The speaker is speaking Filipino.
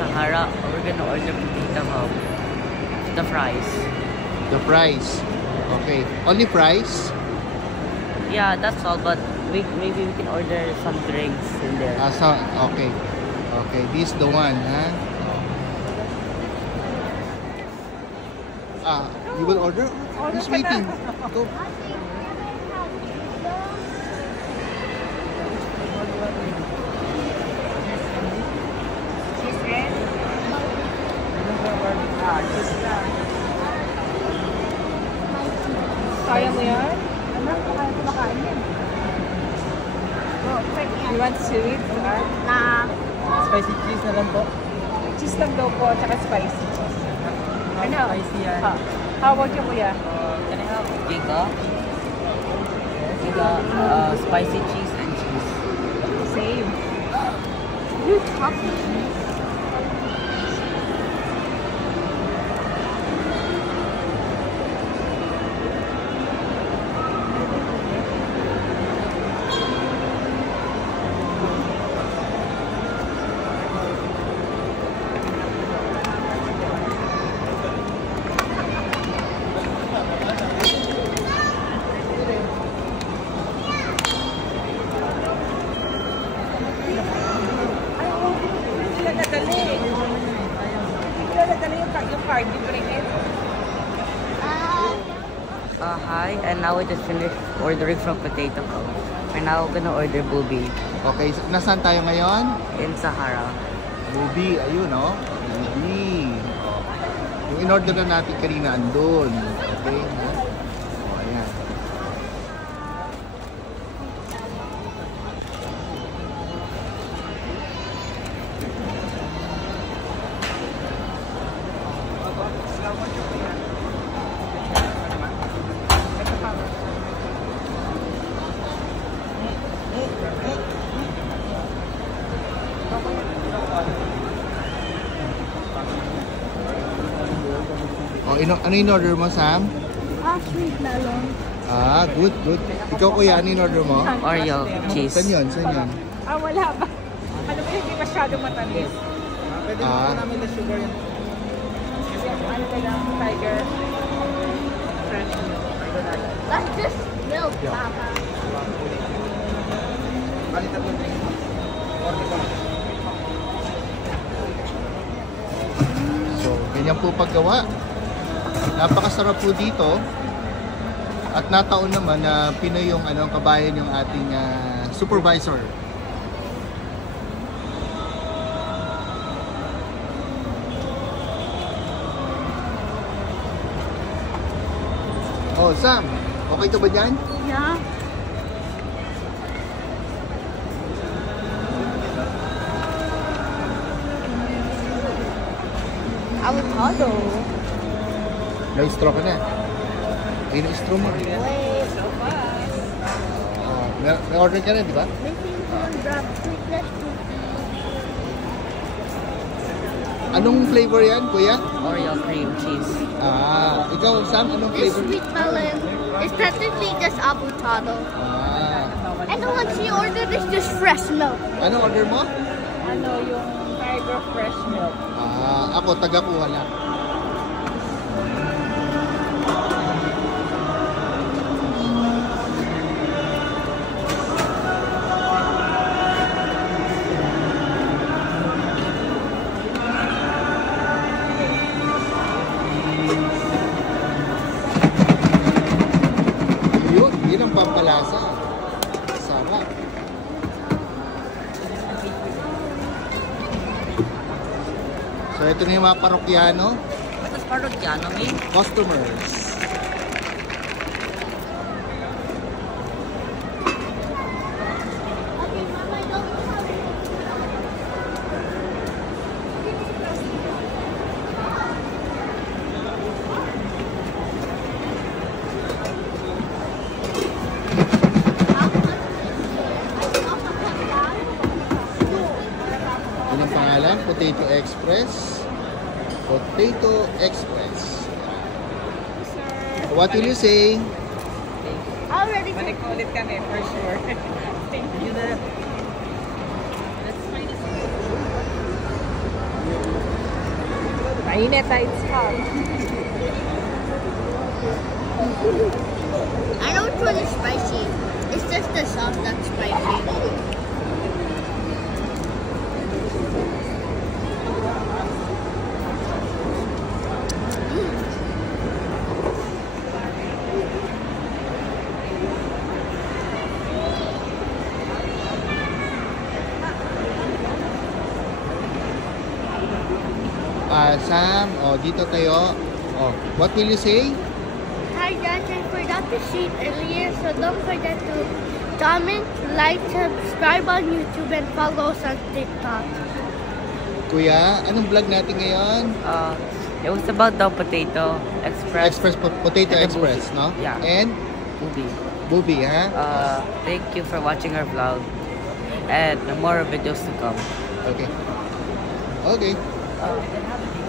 Sahara. We're gonna order potato hub. The fries. The fries. Okay. Only fries? Yeah, that's all. But maybe we can order some drinks in there. Okay. Okay, this is the one, huh? You will order? Who's waiting? Go. Kaya mo yan? Ano? Kaya ko makain yan. You want sweet? Spicy cheese na lang po. Cheese lang daw po, tsaka spicy cheese. Ano? Spicy yan. How about you, kuya? Can I have Giga? Giga, spicy cheese and cheese. Same. Hi, and now we just finished ordering from Potato Hub. We're now gonna order Booby Okay, nasaan tayo ngayon? in Sahara. Booby, ayun, no? Booby. Yung in-order na natin kanina andun. Okay, ha? Ayan. Ano in-order mo, Sam? Sweet na lang. Good, good. Ikaw, kuya, ano in-order mo? Oreo cheese. Saan yun? Saan yun? Wala ba? Ano ba hindi masyadong matamis? Pwede mo namin na sugar yan. Yung ano ba lang, tiger? Fresh milk. That's just milk, Yeah. Papa. Balitan mo drink. Order ko. So, ganyan po paggawa. Napakasarap po dito. At nataon naman na Pinoy yung kabayan yung ating supervisor. Oh, Sam, okay ka ba dyan? Yeah. Avocado. Na-straw ka na. Ay, na-straw mo. Wait. So fast. Oh, may order ka na, di ba? Making one drop sweetness cookies. Anong flavor yan, kuya? Oreo cream cheese. Ikaw, Sam, anong This flavor? sweet melon is technically just avocado. And the one she ordered is just fresh milk. Ano order mo? Ano yung tiger fresh milk? Ako, taga-kuha lang. Yun ang pampalasa. Sarap. So ito na yung mga parokyano. What does parokyano mean? Customers. Okay, Mama, don't Yun ang pangalan, Potato Express. Potato Express. What will you say? already Balik ko ulit kami for sure. Thank you. Let's try this. Mainit, it's hot. I know which one is spicy. It's just the sauce that's spicy. Sam, dito tayo. What will you say? Hi guys, I forgot to say it earlier, so don't forget to comment, like, subscribe on YouTube, and follow us on TikTok. Kuya, anong vlog natin ngayon? It was about the Potato Express. Potato And the Express, movie. no? Yeah. And movie. movie, ha? Thank you for watching our vlog. And more videos to come. Okay. Okay. You can have